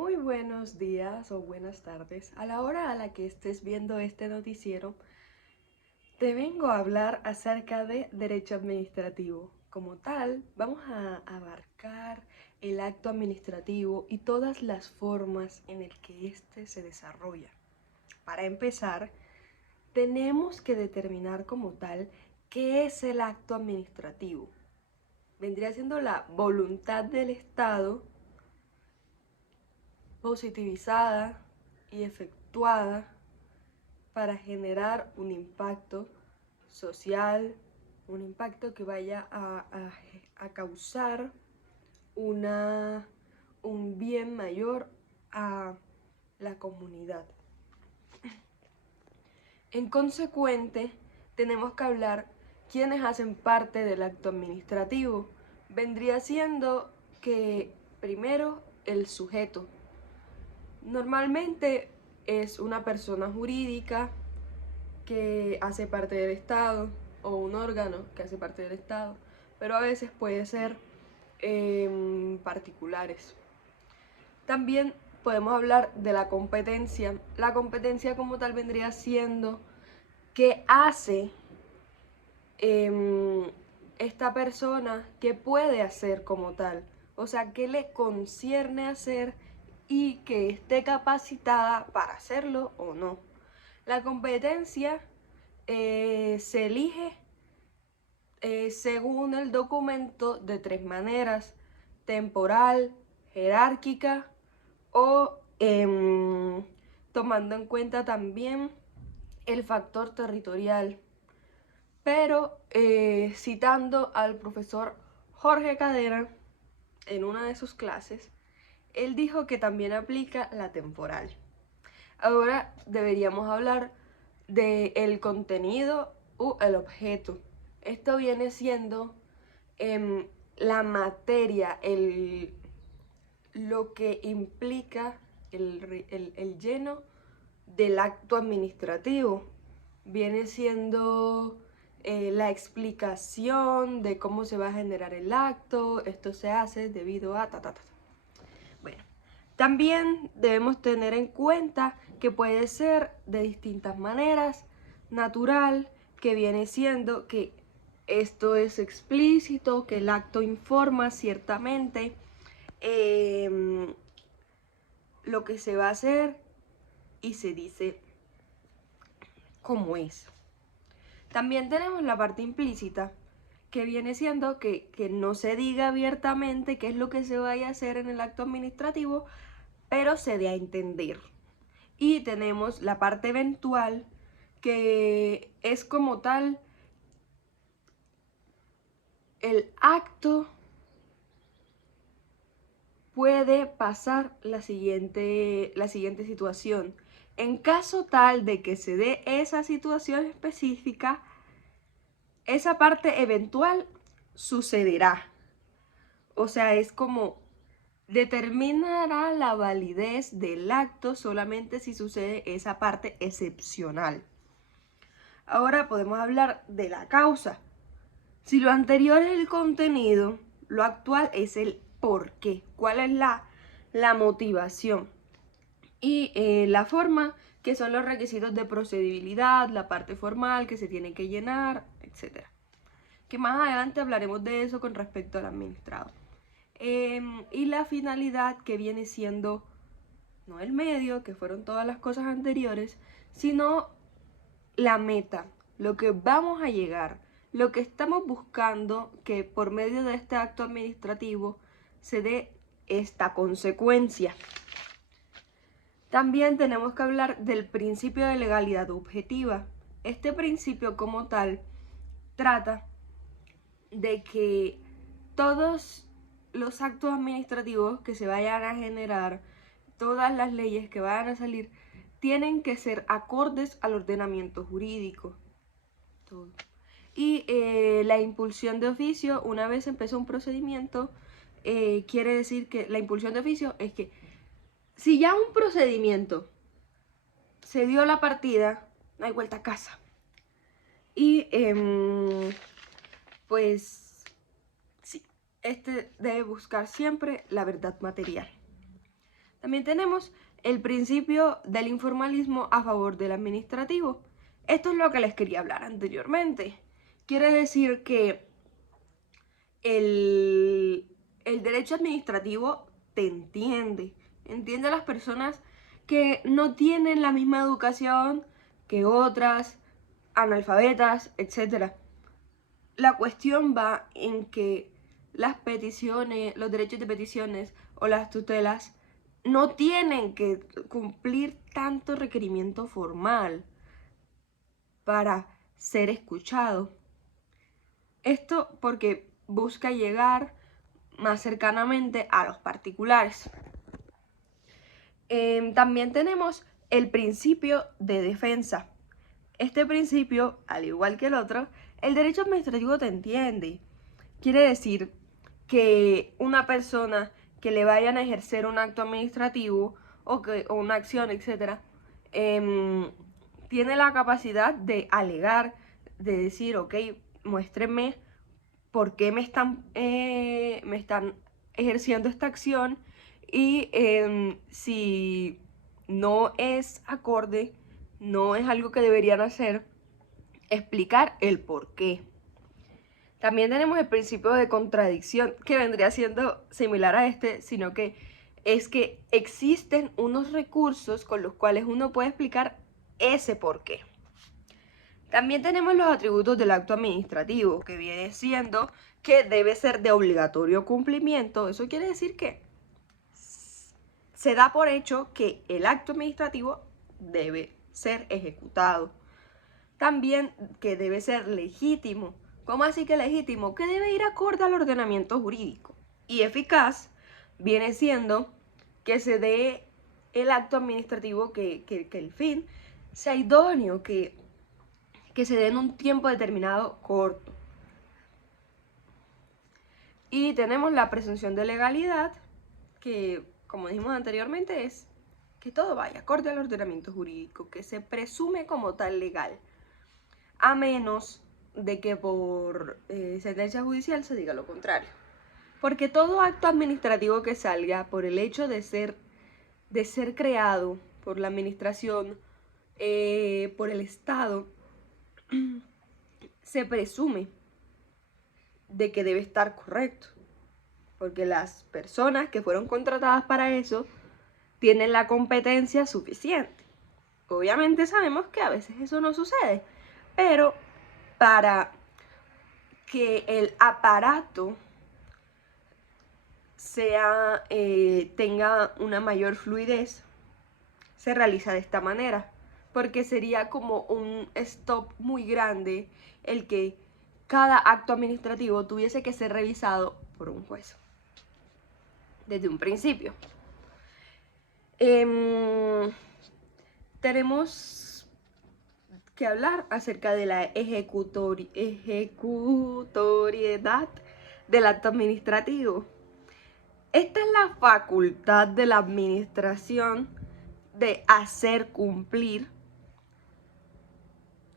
Muy buenos días o buenas tardes. A la hora a la que estés viendo este noticiero, te vengo a hablar acerca de derecho administrativo. Como tal, vamos a abarcar el acto administrativo y todas las formas en el que éste se desarrolla. Para empezar, tenemos que determinar como tal qué es el acto administrativo. Vendría siendo la voluntad del Estado positivizada y efectuada para generar un impacto social, un impacto que vaya a causar un bien mayor a la comunidad. En consecuente, tenemos que hablar quiénes hacen parte del acto administrativo. Vendría siendo que primero el sujeto. Normalmente es una persona jurídica que hace parte del Estado o un órgano que hace parte del Estado, pero a veces puede ser particulares. También podemos hablar de la competencia. La competencia como tal vendría siendo qué hace esta persona, qué puede hacer como tal, o sea, qué le concierne hacer y que esté capacitada para hacerlo o no. La competencia se elige según el documento de tres maneras: temporal, jerárquica o tomando en cuenta también el factor territorial. Pero citando al profesor Jorge Cadena en una de sus clases, él dijo que también aplica la temporal. Ahora deberíamos hablar del contenido u el objeto. Esto viene siendo la materia, lo que implica el lleno del acto administrativo. Viene siendo la explicación de cómo se va a generar el acto. Esto se hace debido a Bueno, también debemos tener en cuenta que puede ser de distintas maneras: natural, que viene siendo que esto es explícito, que el acto informa ciertamente lo que se va a hacer y se dice cómo es. También tenemos la parte implícita, que viene siendo que no se diga abiertamente qué es lo que se vaya a hacer en el acto administrativo, pero se dé a entender. Y tenemos la parte eventual, que es como tal el acto puede pasar la siguiente situación. En caso tal de que se dé esa situación específica, esa parte eventual sucederá. O sea, es como determinará la validez del acto solamente si sucede esa parte excepcional. Ahora podemos hablar de la causa. Si lo anterior es el contenido, lo actual es el por qué. ¿Cuál es la motivación? Y la forma, que son los requisitos de procedibilidad, la parte formal que se tiene que llenar, etc. Que más adelante hablaremos de eso con respecto al administrado. Y la finalidad, que viene siendo no el medio, que fueron todas las cosas anteriores, sino la meta, lo que vamos a llegar, lo que estamos buscando, que por medio de este acto administrativo se dé esta consecuencia. También tenemos que hablar del principio de legalidad objetiva. Este principio como tal trata de que todos los actos administrativos que se vayan a generar, todas las leyes que vayan a salir, tienen que ser acordes al ordenamiento jurídico. Todo. Y la impulsión de oficio, una vez empezó un procedimiento, quiere decir que la impulsión de oficio es que si ya un procedimiento se dio la partida, no hay vuelta a casa. Y pues sí, este debe buscar siempre la verdad material. También tenemos el principio del informalismo a favor del administrativo. Esto es lo que les quería hablar anteriormente. Quiere decir que el derecho administrativo te entiende a las personas que no tienen la misma educación que otras, analfabetas, etc. La cuestión va en que las peticiones, los derechos de peticiones o las tutelas no tienen que cumplir tanto requerimiento formal para ser escuchado. Esto porque busca llegar más cercanamente a los particulares. También tenemos el principio de defensa. Este principio, al igual que el otro, el derecho administrativo te entiende. Quiere decir que una persona que le vayan a ejercer un acto administrativo o una acción, etc., tiene la capacidad de alegar, de decir, ok, muéstrenme por qué me están ejerciendo esta acción y si no es acorde, no es algo que deberían hacer, explicar el por qué. También tenemos el principio de contradicción, que vendría siendo similar a este, sino que es que existen unos recursos con los cuales uno puede explicar ese por qué. También tenemos los atributos del acto administrativo, que viene siendo que debe ser de obligatorio cumplimiento. Eso quiere decir que se da por hecho que el acto administrativo debe ser ejecutado. También que debe ser legítimo. ¿Cómo así que legítimo? Que debe ir acorde al ordenamiento jurídico. Y eficaz viene siendo que se dé el acto administrativo, que el fin sea idóneo, que se dé en un tiempo determinado corto. Y tenemos la presunción de legalidad, que como dijimos anteriormente es que todo vaya acorde al ordenamiento jurídico, que se presume como tal legal, a menos de que por sentencia judicial se diga lo contrario. Porque todo acto administrativo que salga por el hecho de ser creado por la administración, por el Estado, se presume de que debe estar correcto, porque las personas que fueron contratadas para eso tienen la competencia suficiente. Obviamente sabemos que a veces eso no sucede, pero para que el aparato tenga una mayor fluidez, se realiza de esta manera, porque sería como un stop muy grande el que cada acto administrativo tuviese que ser revisado por un juez desde un principio. Tenemos que hablar acerca de la ejecutoriedad del acto administrativo. Esta es la facultad de la administración de hacer cumplir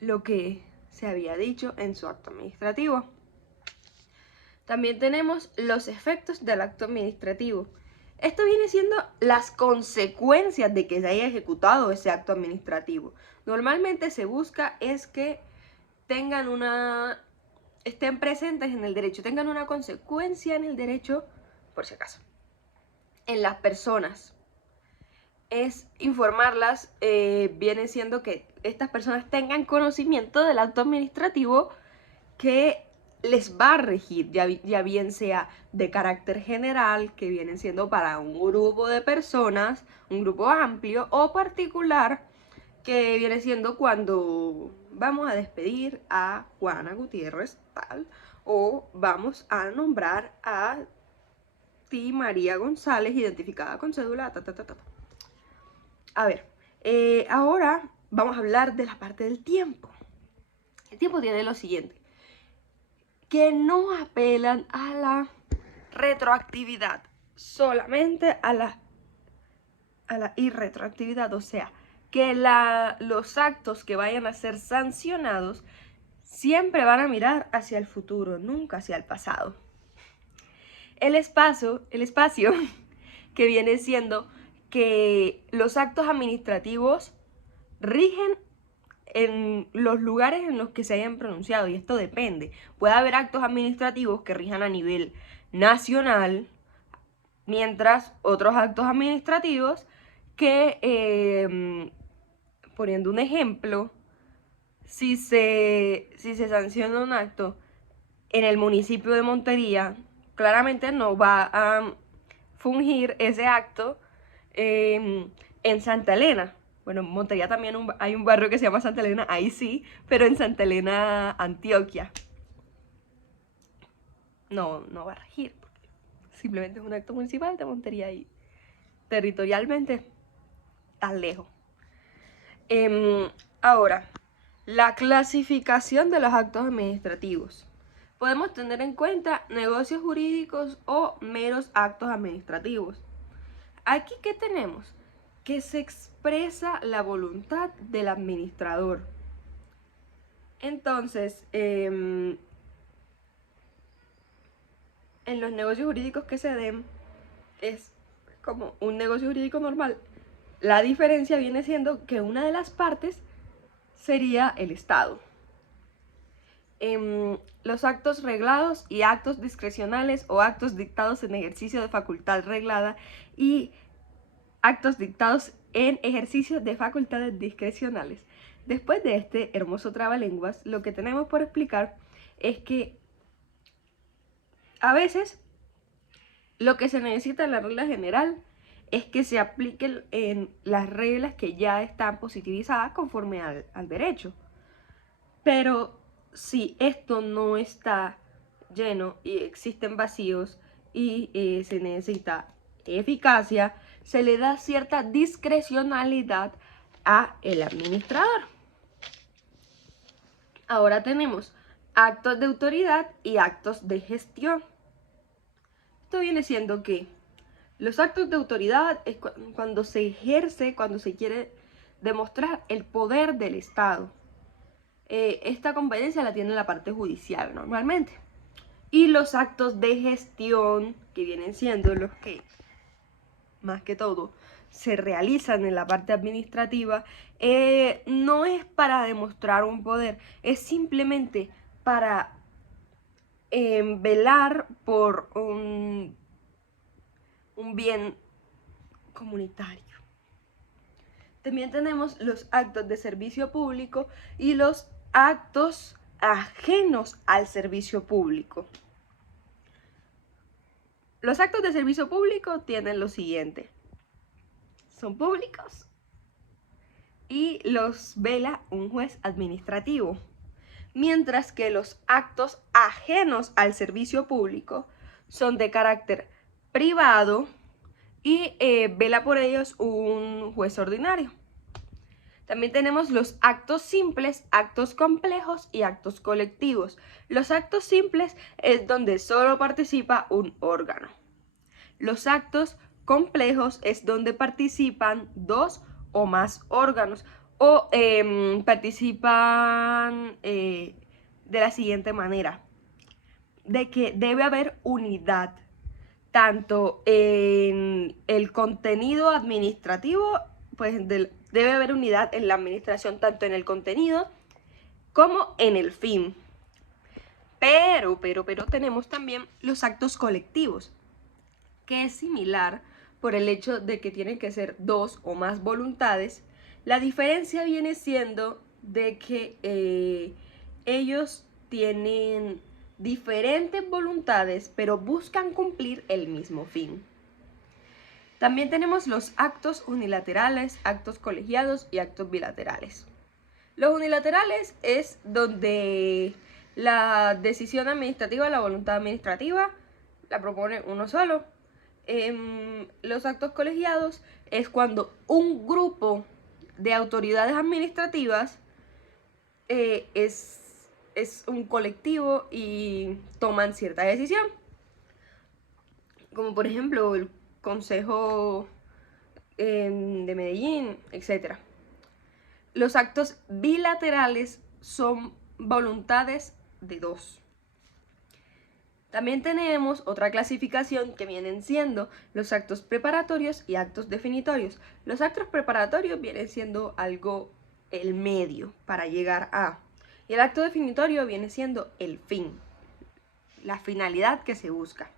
lo que se había dicho en su acto administrativo. También tenemos los efectos del acto administrativo. Esto viene siendo las consecuencias de que se haya ejecutado ese acto administrativo. Normalmente se busca es que estén presentes en el derecho, tengan una consecuencia en el derecho, por si acaso. En las personas es informarlas, viene siendo que estas personas tengan conocimiento del acto administrativo que les va a regir, ya bien sea de carácter general, que vienen siendo para un grupo de personas, un grupo amplio, o particular, que viene siendo cuando vamos a despedir a Juana Gutiérrez, tal, o vamos a nombrar a ti, María González, identificada con cédula, A ver, ahora vamos a hablar de la parte del tiempo. El tiempo tiene lo siguiente, que no apelan a la retroactividad, solamente a la irretroactividad, o sea, que los actos que vayan a ser sancionados siempre van a mirar hacia el futuro, nunca hacia el pasado. El espacio que viene siendo que los actos administrativos rigen en los lugares en los que se hayan pronunciado, y esto depende. Puede haber actos administrativos que rijan a nivel nacional, mientras otros actos administrativos que, poniendo un ejemplo, si se sanciona un acto en el municipio de Montería, claramente no va a fungir ese acto en Santa Elena. Bueno, en Montería también hay un barrio que se llama Santa Elena, ahí sí, pero en Santa Elena, Antioquia, no va a regir, porque simplemente es un acto municipal de Montería y territorialmente tan lejos. Ahora, la clasificación de los actos administrativos. Podemos tener en cuenta negocios jurídicos o meros actos administrativos. Aquí, ¿qué tenemos? Que se expresa la voluntad del administrador. Entonces, en los negocios jurídicos que se den, es como un negocio jurídico normal. La diferencia viene siendo que una de las partes sería el Estado. Los actos reglados y actos discrecionales o actos dictados en ejercicio de facultad reglada y actos dictados en ejercicio de facultades discrecionales. Después de este hermoso trabalenguas, lo que tenemos por explicar es que a veces lo que se necesita en la regla general es que se apliquen en las reglas que ya están positivizadas conforme al derecho. Pero si esto no está lleno y existen vacíos y se necesita eficacia, se le da cierta discrecionalidad a el administrador. Ahora tenemos actos de autoridad y actos de gestión. Esto viene siendo que los actos de autoridad es cuando se ejerce, cuando se quiere demostrar el poder del Estado. Esta competencia la tiene la parte judicial normalmente. Y los actos de gestión, que vienen siendo los que, más que todo, se realizan en la parte administrativa, no es para demostrar un poder, es simplemente para velar por un bien comunitario. También tenemos los actos de servicio público y los actos ajenos al servicio público. Los actos de servicio público tienen lo siguiente: son públicos y los vela un juez administrativo, mientras que los actos ajenos al servicio público son de carácter privado y vela por ellos un juez ordinario. También tenemos los actos simples, actos complejos y actos colectivos. Los actos simples es donde solo participa un órgano. Los actos complejos es donde participan dos o más órganos o participan de la siguiente manera: de que debe haber unidad tanto en el contenido administrativo, pues debe haber unidad en la administración tanto en el contenido como en el fin. Pero tenemos también los actos colectivos, que es similar por el hecho de que tienen que ser dos o más voluntades. La diferencia viene siendo de que ellos tienen diferentes voluntades, pero buscan cumplir el mismo fin. También tenemos los actos unilaterales, actos colegiados y actos bilaterales. Los unilaterales es donde la decisión administrativa, la voluntad administrativa, la propone uno solo. Los actos colegiados es cuando un grupo de autoridades administrativas es un colectivo y toman cierta decisión, como por ejemplo el Consejo de Medellín, etc. Los actos bilaterales son voluntades de dos. También tenemos otra clasificación que vienen siendo los actos preparatorios y actos definitorios. Los actos preparatorios vienen siendo algo, el medio para llegar a. Y el acto definitorio viene siendo el fin, la finalidad que se busca.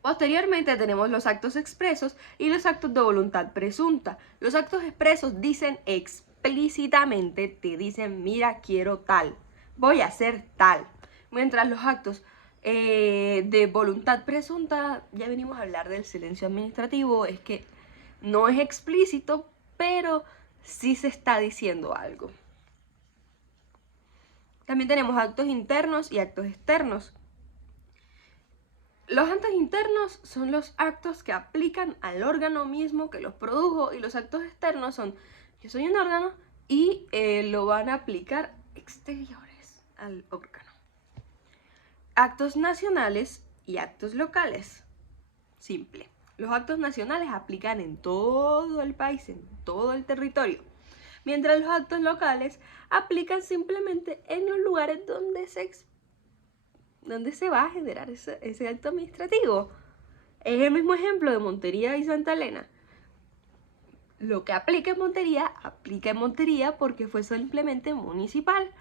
Posteriormente tenemos los actos expresos y los actos de voluntad presunta. Los actos expresos dicen explícitamente, te dicen, mira, quiero tal, voy a hacer tal. Mientras los actos de voluntad presunta, ya venimos a hablar del silencio administrativo, es que no es explícito, pero sí se está diciendo algo. También tenemos actos internos y actos externos. Los actos internos son los actos que aplican al órgano mismo que los produjo, y los actos externos son, yo soy un órgano y lo van a aplicar exteriores al órgano. Actos nacionales y actos locales. Simple. Los actos nacionales aplican en todo el país, en todo el territorio, mientras los actos locales aplican simplemente en los lugares donde se va a generar ese acto administrativo. Es el mismo ejemplo de Montería y Santa Elena. Lo que aplica en Montería porque fue simplemente municipal.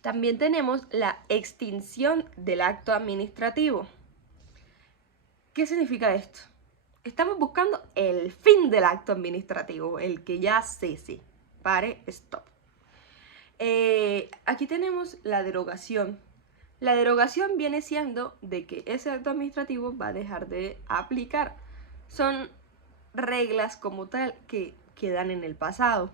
También tenemos la extinción del acto administrativo. ¿Qué significa esto? Estamos buscando el fin del acto administrativo, el que ya cese, pare, stop. Aquí tenemos la derogación. La derogación viene siendo de que ese acto administrativo va a dejar de aplicar. Son reglas como tal que quedan en el pasado.